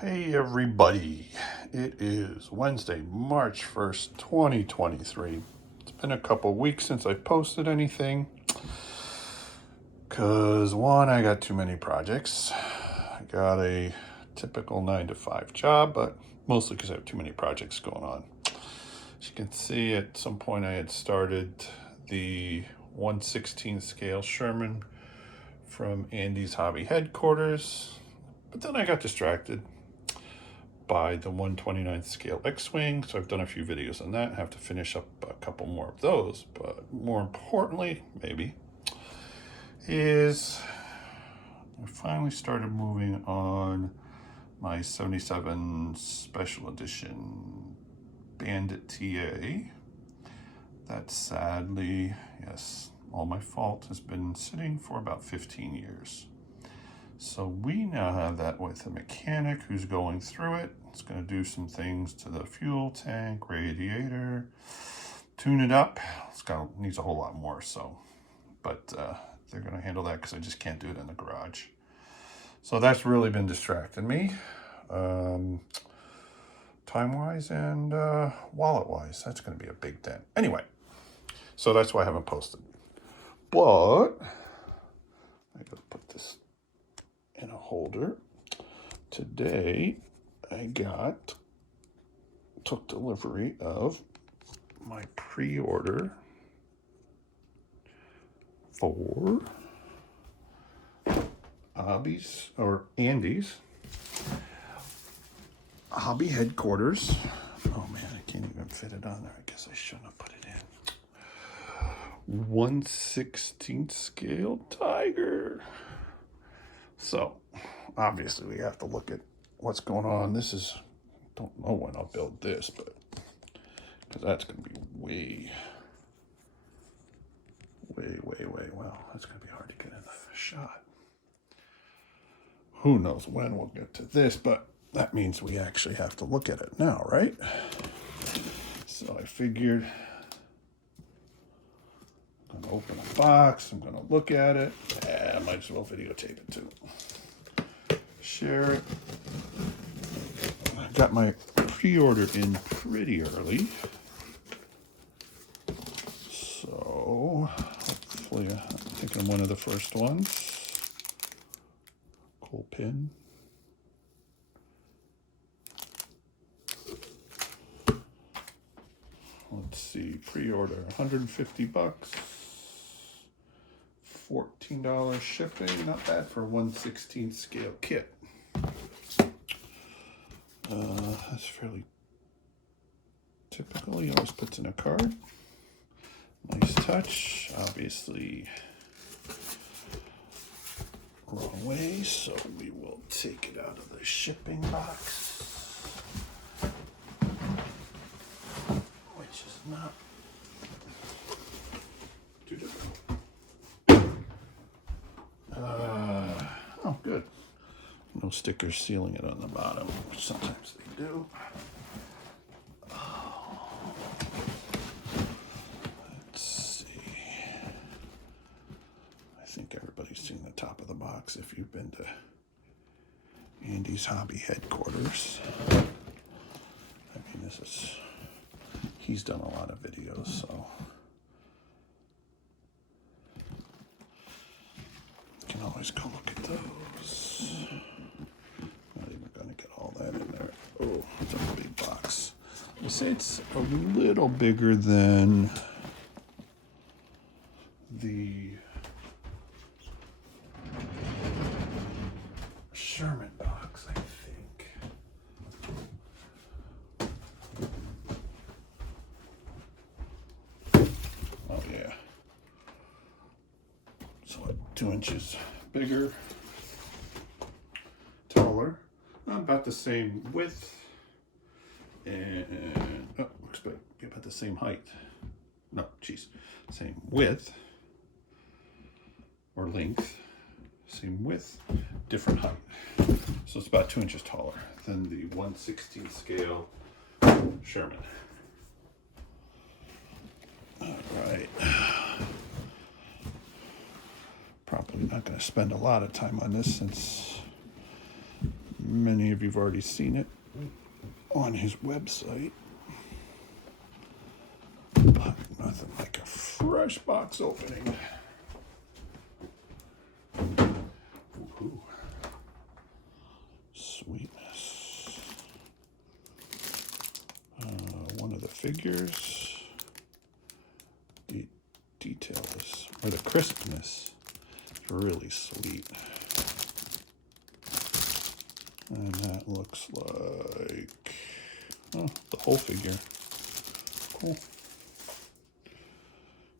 Hey everybody, it is Wednesday, March 1st, 2023. It's been a couple weeks since I've posted anything because one, I got too many projects. I got a typical 9 to 5 job, but mostly because I have too many projects going on. As you can see, at some point I had started the 1/16 scale Sherman from Andy's Hobby headquarters, but then I got distracted by the 1/29 scale X-Wing, so I've done a few videos on that. I have to finish up a couple more of those, but more importantly, maybe, is I finally started moving on my 77 Special Edition Bandit TA. That sadly, yes, all my fault, has been sitting for about 15 years. So we now have that with a mechanic who's going through it. It's going to do some things to the fuel tank, radiator, tune it up. Needs a whole lot more, but they're going to handle that because I just can't do it in the garage. So that's really been distracting me, time-wise and wallet-wise. That's going to be a big dent. Anyway, so that's why I haven't posted. But I got to put this in a holder. Today I took delivery of my pre-order for Hobbies, or Andy's Hobby headquarters. Oh man, I can't even fit it on there. I guess I shouldn't have put it in. 1/16 scale Tiger. So obviously we have to look at what's going on. Don't know when I'll build this, but because that's going to be way, well, that's going to be hard to get in the shot. Who knows when we'll get to this, but that means we actually have to look at it now, right? So I figured I'm going to open a box, I'm going to look at it. I might as well videotape it too. Share it. I got my pre-order in pretty early, so hopefully I think I'm one of the first ones. Cool pin. Let's see, pre-order $150, $14 shipping. Not bad for a 1/16 scale kit. That's fairly typical. He always puts in a card. Nice touch. Obviously wrong way, so we will take it out of the shipping box, which is not too difficult. Oh, good. No stickers sealing it on the bottom, which sometimes they do. Let's see. I think everybody's seen the top of the box if you've been to Andy's Hobby headquarters. I mean, he's done a lot of videos, so you can always go look at those. Not even gonna get all that in there. Oh, it's a big box. I say it's a little bigger than the Sherman box, I think. Oh yeah. So 2 inches bigger, taller, about the same width, and looks like about the same height. No, geez, same width or length, same width, different height. So it's about 2 inches taller than the 1/16 scale Sherman. All right. Probably not going to spend a lot of time on this since Many of you have already seen it on his website. But nothing like a fresh box opening. Ooh. Sweetness. One of the figures. The details, or the crispness, is really sweet. And that looks like, oh, the whole figure. Cool.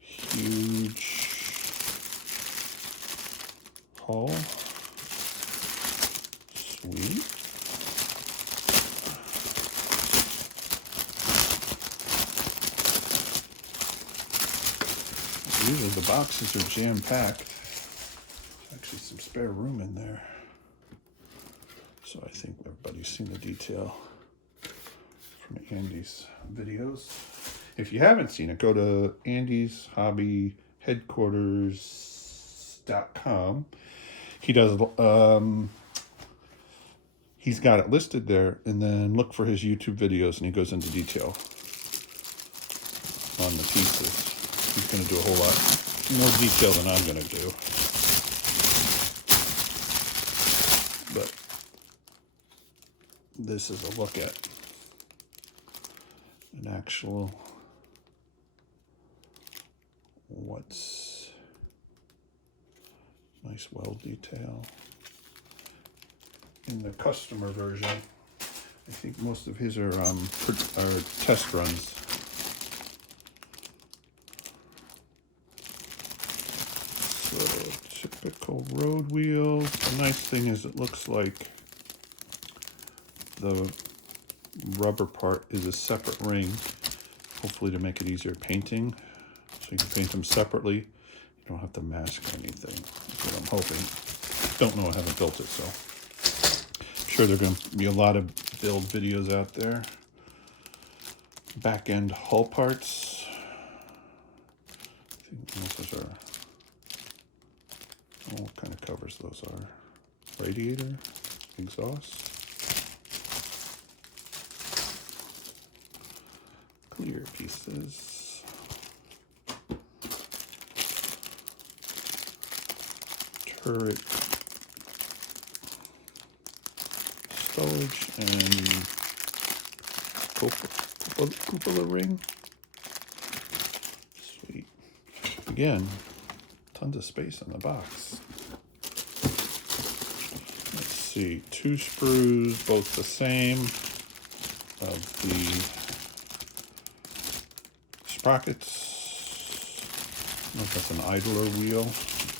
Huge haul. Sweet. Usually the boxes are jam-packed. There's actually some spare room in there. So I think everybody's seen the detail from Andy's videos. If you haven't seen it, go to Andy's Hobby Headquarters.com. He does, he's got it listed there, and then look for his YouTube videos, and he goes into detail on the pieces. He's going to do a whole lot more detail than I'm going to do. But this is a look at an actual what's nice weld detail. In the customer version, I think most of his are test runs. So typical road wheels. The nice thing is it looks like the rubber part is a separate ring, hopefully to make it easier painting. So you can paint them separately. You don't have to mask anything. That's what I'm hoping. Don't know, I haven't built it, so. I'm sure there are going to be a lot of build videos out there. Back end hull parts. I think those are, oh, what kind of covers those are? Radiator, exhaust. Clear pieces. Turret stowage and cupola ring. Sweet. Again, tons of space in the box. Let's see, 2 sprues, both the same, of the sprockets. I don't know if that's an idler wheel.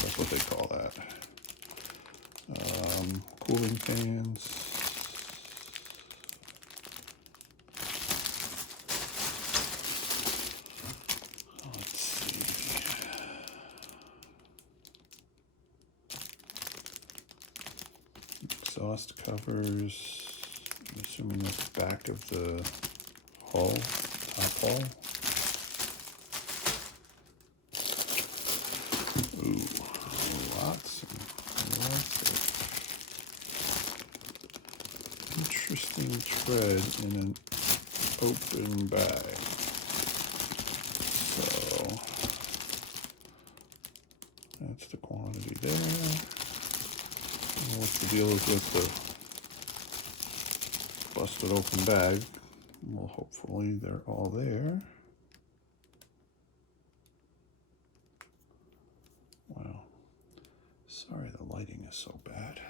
That's what they call that. Cooling fans. Let's see. Exhaust covers. I'm assuming that's the back of the hull, top hull. Ooh, lots and lots of interesting tread in an open bag. So that's the quantity there. I don't know what the deal is with the busted open bag. Well, hopefully they're all there. Wow. Sorry the lighting is so bad.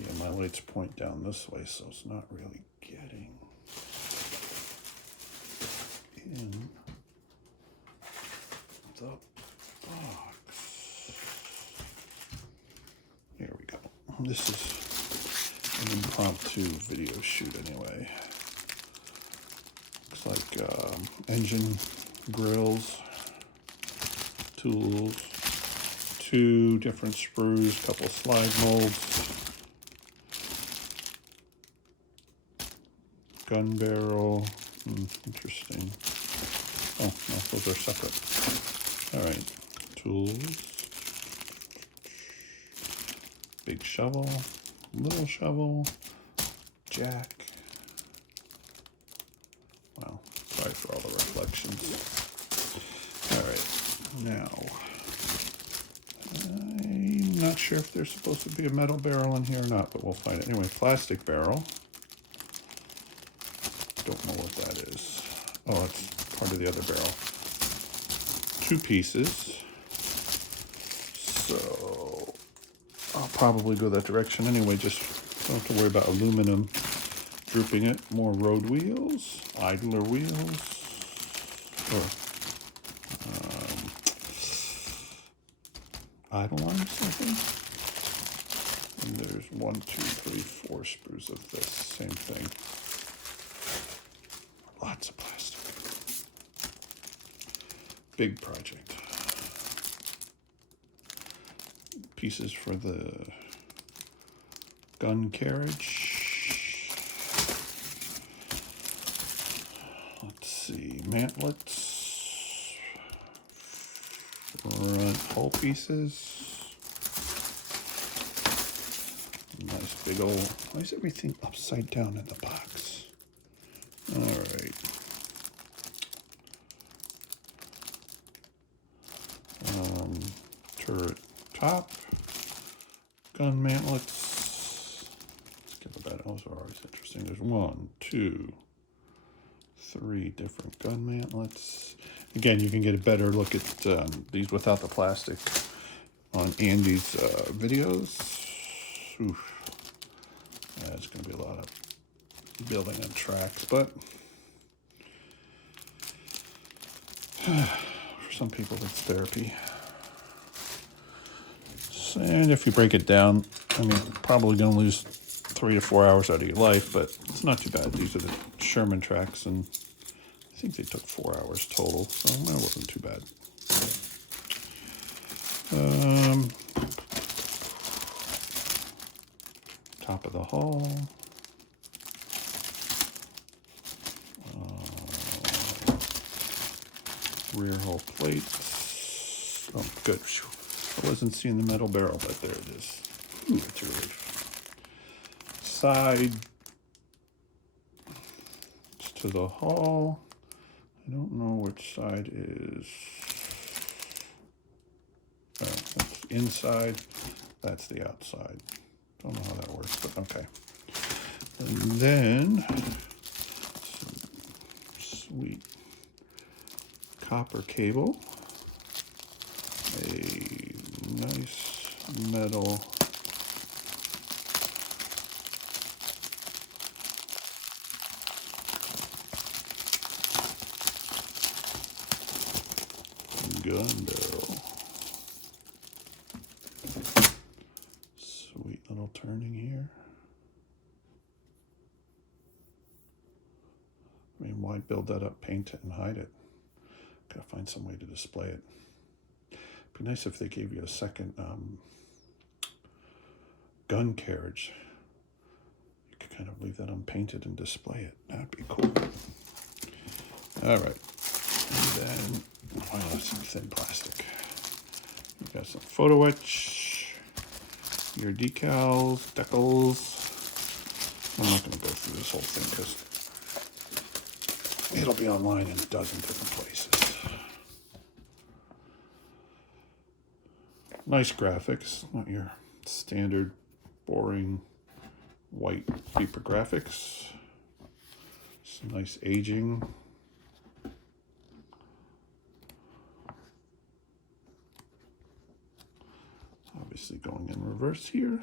Yeah, my lights point down this way, so it's not really getting in the box. Here we go. This is an impromptu video shoot anyway. Looks like engine grills, tools, 2 different sprues, couple slide molds, gun barrel, Interesting. Oh, no, those are separate. All right, tools. Big shovel, little shovel, jack. Wow, sorry for all the reflections. All right, now, I'm not sure if there's supposed to be a metal barrel in here or not, but we'll find it. Anyway, plastic barrel. Don't know what that is. Oh, it's part of the other barrel. 2 pieces. So I'll probably go that direction anyway. Just don't have to worry about aluminum drooping it. More road wheels, idler wheels, or idle arms, I think. And there's 1, 2, 3, 4 sprues of this same thing. Lots of plastic. Big project. Pieces for the gun carriage. Let's see, mantlets. Front hull pieces. Nice big old, why is everything upside down in the box? All right. Turret top, gun mantlets. Let's get the bad. Those are always interesting. There's 1, 2, 3 different gun mantlets. Again, you can get a better look at these without the plastic on Andy's videos. Oof. Yeah, it's going to be a lot of building on tracks, but for some people it's therapy. And if you break it down, I mean, probably going to lose 3 to 4 hours out of your life, but it's not too bad. These are the Sherman tracks, and I think they took 4 hours total, so that wasn't too bad. Top of the hull. Rear hull plates. Oh, good. I wasn't seeing the metal barrel, but there it is. Ooh, it's a relief. Side to the hull. I don't know which side is. That's inside. That's the outside. Don't know how that works, but okay. And then some sweet copper cable. A nice metal gun barrel. Sweet little turning here. I mean, why build that up, paint it, and hide it? Gotta find some way to display it. Be nice if they gave you a second gun carriage. You could kind of leave that unpainted and display it. That'd be cool. All right. And then, wow, that's some thin plastic. We've got some photo etch, your decals, decals. I'm not going to go through this whole thing because it'll be online in a dozen different places. Nice graphics, not your standard boring white paper graphics. Some nice aging. Obviously going in reverse here.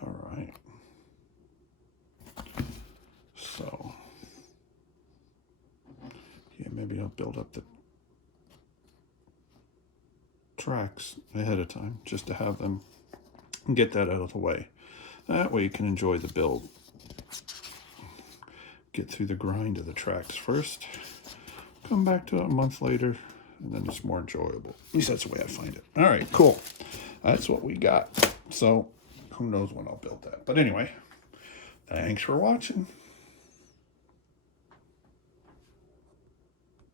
All right. So, yeah, maybe I'll build up the tracks ahead of time just to have them and get that out of the way. That way you can enjoy the build. Get through the grind of the tracks first, come back to it a month later, and then it's more enjoyable. At least that's the way I find it. All right, cool. That's what we got. So who knows when I'll build that. But anyway, Thanks for watching.